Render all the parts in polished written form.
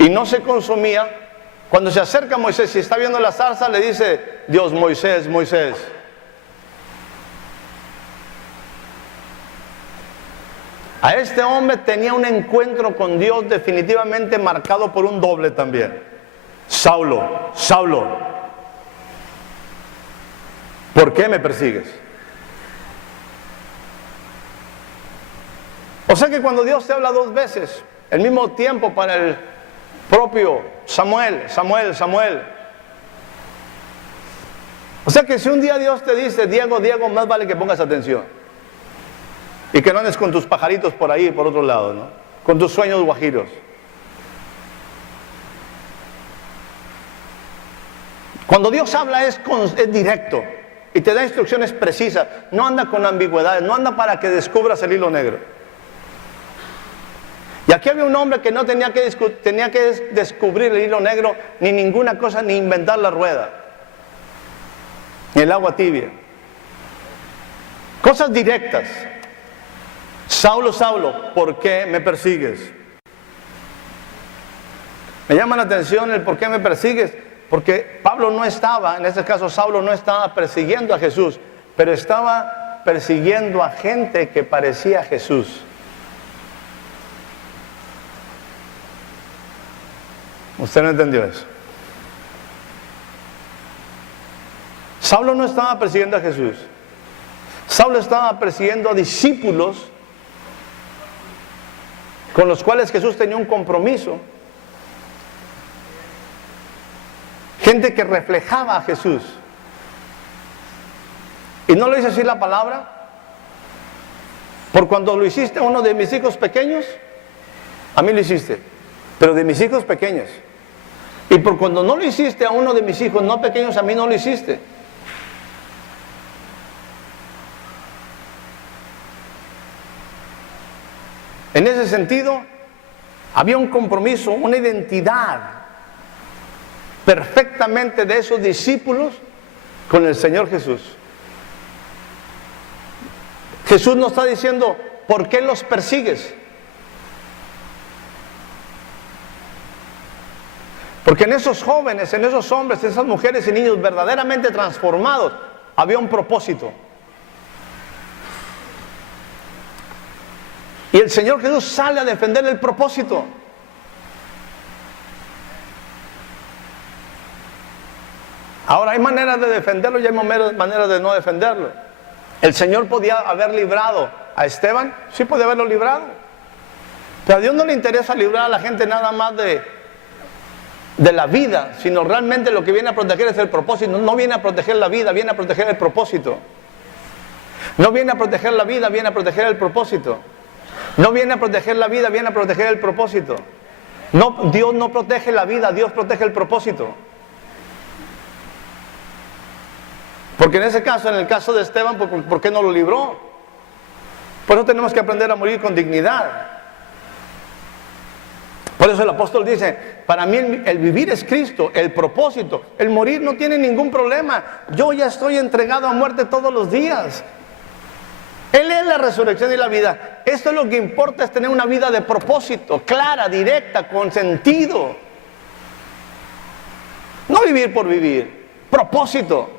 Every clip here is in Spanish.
y no se consumía, cuando se acerca a Moisés y está viendo la zarza, le dice Dios: Moisés, Moisés. A este hombre tenía un encuentro con Dios definitivamente marcado por un doble también. Saulo, Saulo, ¿por qué me persigues? O sea que cuando Dios te habla dos veces, el mismo tiempo para el propio Samuel, Samuel, Samuel. O sea que si un día Dios te dice: Diego, Diego, más vale que pongas atención. Y que no andes con tus pajaritos por ahí, por otro lado, ¿no? Con tus sueños guajiros. Cuando Dios habla es directo y te da instrucciones precisas. No anda con ambigüedades, no anda para que descubras el hilo negro. Y aquí había un hombre que no tenía que descubrir el hilo negro, ni ninguna cosa, ni inventar la rueda, ni el agua tibia. Cosas directas. Saulo, Saulo, ¿por qué me persigues? Me llama la atención el por qué me persigues, porque Pablo no estaba, en este caso Saulo no estaba persiguiendo a Jesús, pero estaba persiguiendo a gente que parecía a Jesús. Usted no entendió eso. Saulo no estaba persiguiendo a Jesús. Saulo estaba persiguiendo a discípulos con los cuales Jesús tenía un compromiso. Gente que reflejaba a Jesús. Y no lo dice así la palabra: por cuando lo hiciste a uno de mis hijos pequeños, a mí lo hiciste, pero de mis hijos pequeños. Y por cuando no lo hiciste a uno de mis hijos no pequeños, a mí no lo hiciste. En ese sentido, había un compromiso, una identidad perfectamente de esos discípulos con el Señor Jesús. Jesús nos está diciendo: ¿por qué los persigues? Porque en esos jóvenes, en esos hombres, en esas mujeres y niños verdaderamente transformados, había un propósito. Y el Señor Jesús sale a defender el propósito. Ahora hay maneras de defenderlo y hay maneras de no defenderlo. El Señor podía haber librado a Esteban, sí podía haberlo librado. Pero a Dios no le interesa librar a la gente nada más de la vida, sino realmente lo que viene a proteger es el propósito. No viene a proteger la vida, viene a proteger el propósito. No viene a proteger la vida, viene a proteger el propósito. No viene a proteger la vida, viene a proteger el propósito. No, Dios no protege la vida, Dios protege el propósito. Porque en ese caso, en el caso de Esteban, ¿por qué no lo libró? Por eso tenemos que aprender a morir con dignidad. Por eso el apóstol dice: para mí el vivir es Cristo, el propósito, el morir no tiene ningún problema. Yo ya estoy entregado a muerte todos los días. Él es la resurrección y la vida. Esto es lo que importa, es tener una vida de propósito, clara, directa, con sentido. No vivir por vivir, propósito.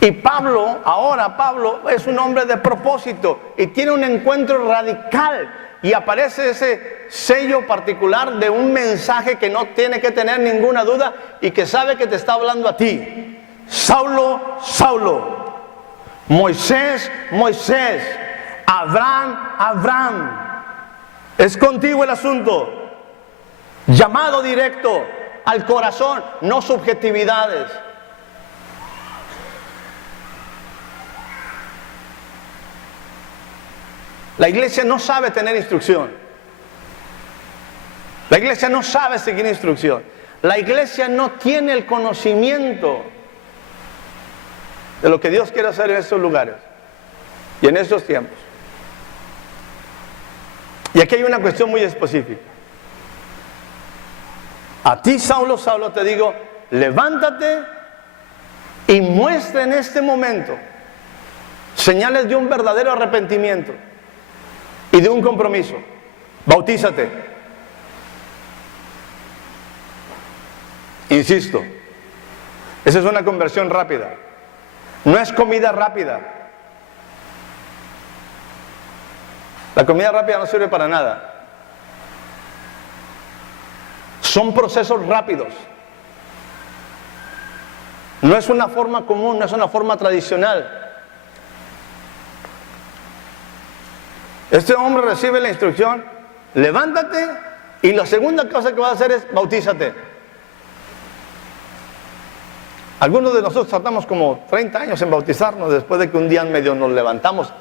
Y Pablo es un hombre de propósito y tiene un encuentro radical. Y aparece ese sello particular de un mensaje que no tiene que tener ninguna duda y que sabe que te está hablando a ti. Saulo, Saulo. Moisés, Moisés. Abraham, Abraham. Es contigo el asunto. Llamado directo al corazón, no subjetividades. La iglesia no sabe tener instrucción. La iglesia no sabe seguir instrucción. La iglesia no tiene el conocimiento de lo que Dios quiere hacer en estos lugares y en estos tiempos. Y aquí hay una cuestión muy específica. A ti, Saulo, Saulo, te digo: levántate y muestra en este momento señales de un verdadero arrepentimiento y de un compromiso. Bautízate. Insisto, esa es una conversión rápida. No es comida rápida. La comida rápida no sirve para nada. Son procesos rápidos. No es una forma común, no es una forma tradicional. Este hombre recibe la instrucción: levántate, y la segunda cosa que va a hacer es bautízate. Algunos de nosotros tardamos como 30 años en bautizarnos después de que un día en medio nos levantamos.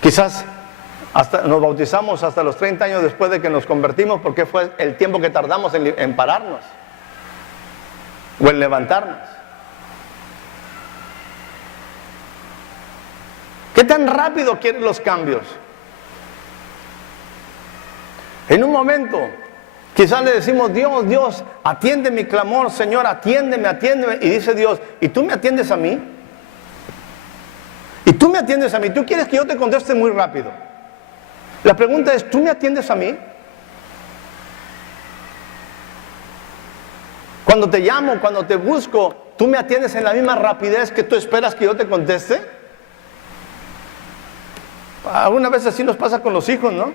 Quizás hasta nos bautizamos hasta los 30 años después de que nos convertimos, porque fue el tiempo que tardamos en pararnos o en levantarnos. ¿Qué tan rápido quieren los cambios? En un momento quizás le decimos: Dios, Dios, atiende mi clamor, Señor, atiéndeme, atiéndeme. Y dice Dios: ¿y tú me atiendes a mí? ¿Y tú me atiendes a mí? ¿Tú quieres que yo te conteste muy rápido? La pregunta es: ¿tú me atiendes a mí? Cuando te llamo, cuando te busco, ¿tú me atiendes en la misma rapidez que tú esperas que yo te conteste? Algunas veces así nos pasa con los hijos, ¿no?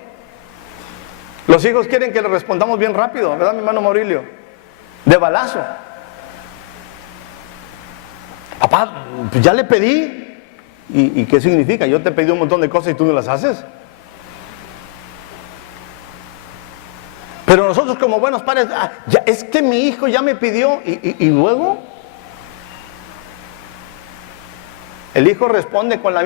Los hijos quieren que les respondamos bien rápido, ¿verdad, mi hermano Maurilio? De balazo. Papá, pues ya le pedí. ¿Y qué significa? Yo te pedí un montón de cosas y tú no las haces. Pero nosotros como buenos padres, es que mi hijo ya me pidió, y luego el hijo responde con la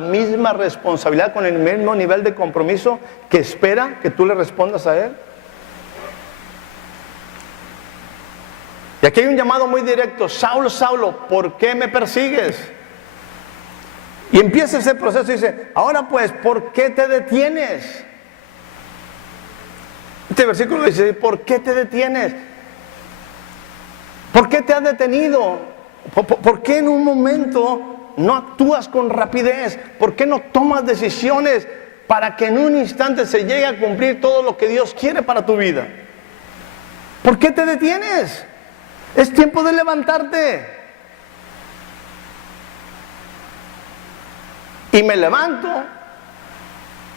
misma responsabilidad, con el mismo nivel de compromiso que espera que tú le respondas a él. Y aquí hay un llamado muy directo: Saulo, Saulo, ¿por qué me persigues? Y empieza ese proceso y dice: ahora pues, ¿por qué te detienes? Este versículo dice: ¿por qué te detienes? ¿Por qué te has detenido? ¿Por qué en un momento no actúas con rapidez? ¿Por qué no tomas decisiones para que en un instante se llegue a cumplir todo lo que Dios quiere para tu vida? ¿Por qué te detienes? Es tiempo de levantarte. Y me levanto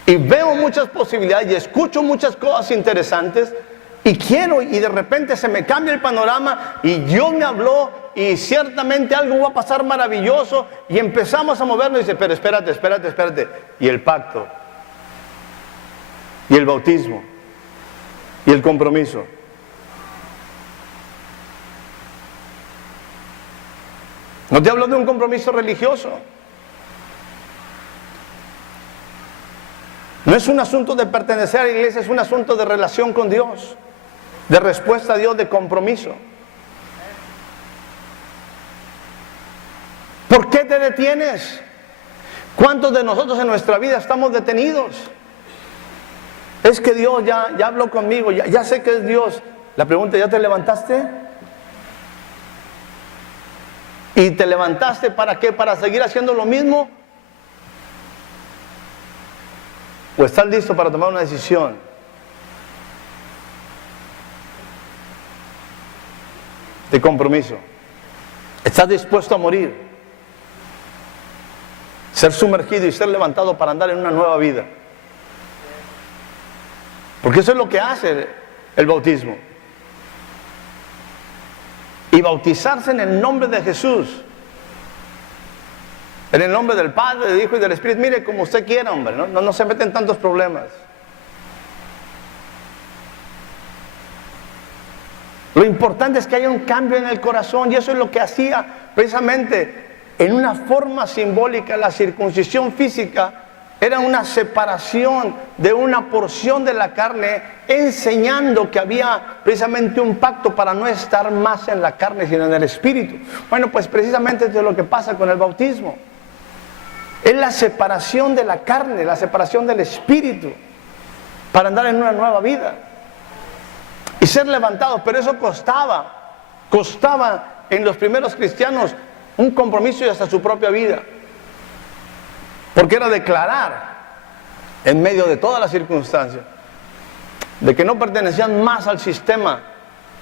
y veo muchas posibilidades y escucho muchas cosas interesantes y quiero, y de repente se me cambia el panorama y Dios me habló y ciertamente algo va a pasar maravilloso, y empezamos a movernos. Y dice: pero espérate. Y el pacto, y el bautismo, y el compromiso. No te hablo de un compromiso religioso. No es un asunto de pertenecer a la iglesia, es un asunto de relación con Dios, de respuesta a Dios, de compromiso. ¿Por qué te detienes? ¿Cuántos de nosotros en nuestra vida estamos detenidos? Es que Dios ya habló conmigo, ya sé que es Dios. La pregunta: ¿ya te levantaste? ¿Y te levantaste para qué? ¿Para seguir haciendo lo mismo? ¿O estás listo para tomar una decisión? De compromiso. ¿Estás dispuesto a morir? Ser sumergido y ser levantado para andar en una nueva vida. Porque eso es lo que hace el bautismo. Y bautizarse en el nombre de Jesús, en el nombre del Padre, del Hijo y del Espíritu. Mire, como usted quiera, hombre, no se mete en tantos problemas. Lo importante es que haya un cambio en el corazón, y eso es lo que hacía precisamente en una forma simbólica. La circuncisión física era una separación de una porción de la carne, enseñando que había precisamente un pacto para no estar más en la carne sino en el Espíritu. Bueno, pues precisamente esto es lo que pasa con el bautismo. Es la separación de la carne, la separación del Espíritu, para andar en una nueva vida y ser levantados. Pero eso costaba en los primeros cristianos un compromiso y hasta su propia vida, porque era declarar en medio de todas las circunstancias: de que no pertenecían más al sistema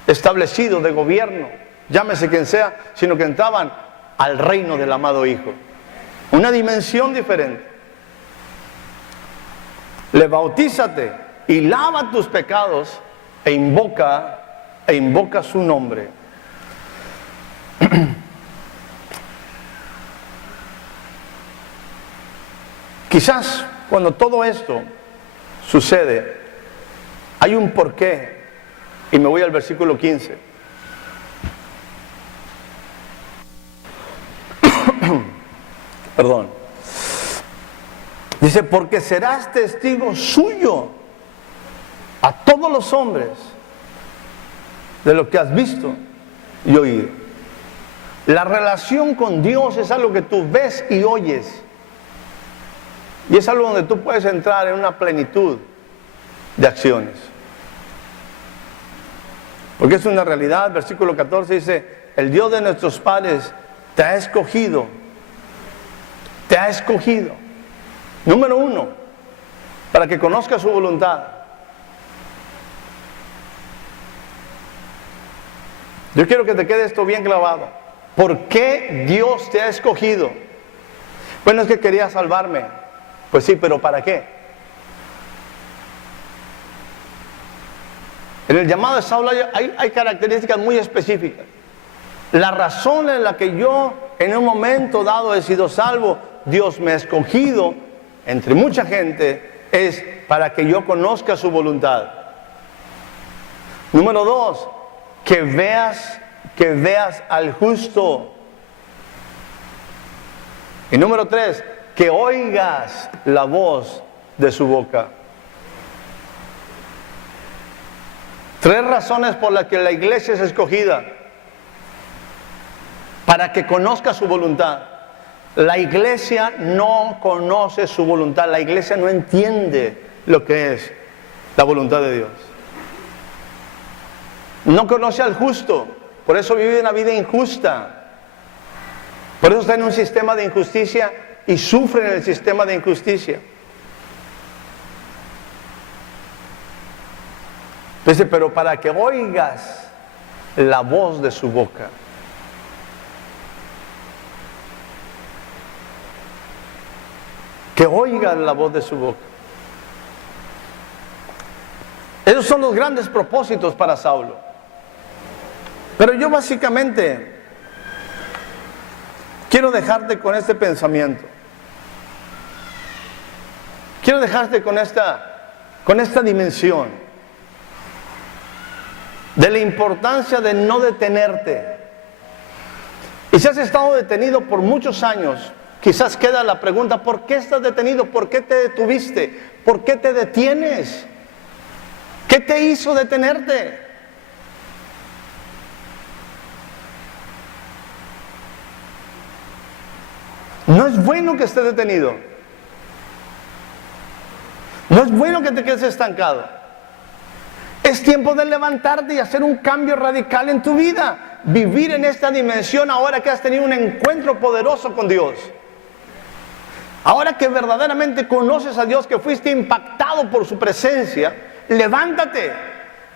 establecido de gobierno, llámese quien sea, sino que entraban al reino del amado Hijo. Una dimensión diferente. Le bautízate y lava tus pecados e invoca su nombre. Quizás cuando todo esto sucede, hay un porqué, y me voy al versículo 15. Perdón. Dice, porque serás testigo suyo a todos los hombres de lo que has visto y oído. La relación con Dios es algo que tú ves y oyes. Y es algo donde tú puedes entrar en una plenitud de acciones. Porque es una realidad. Versículo 14 dice, el Dios de nuestros padres te ha escogido. Te ha escogido. Número 1, para que conozcas su voluntad. Yo quiero que te quede esto bien clavado. ¿Por qué Dios te ha escogido? Bueno, es que quería salvarme. Pues sí, pero ¿para qué? En el llamado de Saulo hay características muy específicas. La razón en la que yo en un momento dado he sido salvo, Dios me ha escogido entre mucha gente, es para que yo conozca su voluntad. Número 2, que veas al justo. Y número 3, que oigas la voz de su boca. 3 razones por las que la iglesia es escogida: para que conozca su voluntad. La iglesia no conoce su voluntad, la iglesia no entiende lo que es la voluntad de Dios. No conoce al justo, por eso vive una vida injusta. Por eso está en un sistema de injusticia y sufre en el sistema de injusticia. Dice, pero para que oigas la voz de su boca. Que oigas la voz de su boca. Esos son los grandes propósitos para Saulo. Pero yo básicamente quiero dejarte con este pensamiento. Quiero dejarte con esta dimensión de la importancia de no detenerte. Y si has estado detenido por muchos años, quizás queda la pregunta, ¿por qué estás detenido? ¿Por qué te detuviste? ¿Por qué te detienes? ¿Qué te hizo detenerte? No es bueno que estés detenido. No es bueno que te quedes estancado. Es tiempo de levantarte y hacer un cambio radical en tu vida. Vivir en esta dimensión ahora que has tenido un encuentro poderoso con Dios. Ahora que verdaderamente conoces a Dios, que fuiste impactado por su presencia, levántate.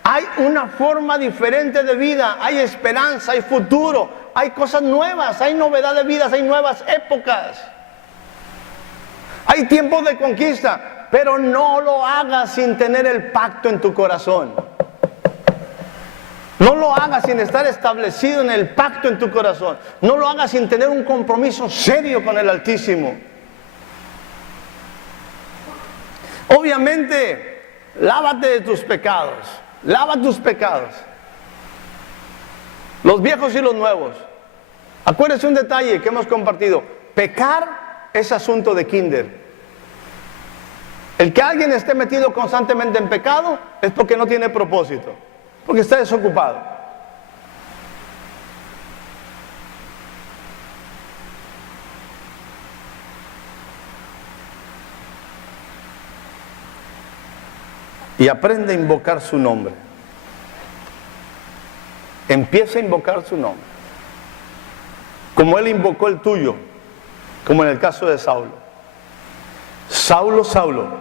Hay una forma diferente de vida, hay esperanza, hay futuro, hay cosas nuevas, hay novedad de vidas, hay nuevas épocas. Hay tiempos de conquista, pero no lo hagas sin tener el pacto en tu corazón. No lo hagas sin estar establecido en el pacto en tu corazón. No lo hagas sin tener un compromiso serio con el Altísimo. Obviamente, lávate de tus pecados. Lava tus pecados. Los viejos y los nuevos. Acuérdese un detalle que hemos compartido. Pecar es asunto de kinder. El que alguien esté metido constantemente en pecado es porque no tiene propósito. Porque está desocupado. Y aprende a invocar su nombre. Empieza a invocar su nombre. Como él invocó el tuyo, como en el caso de Saulo. Saulo, Saulo,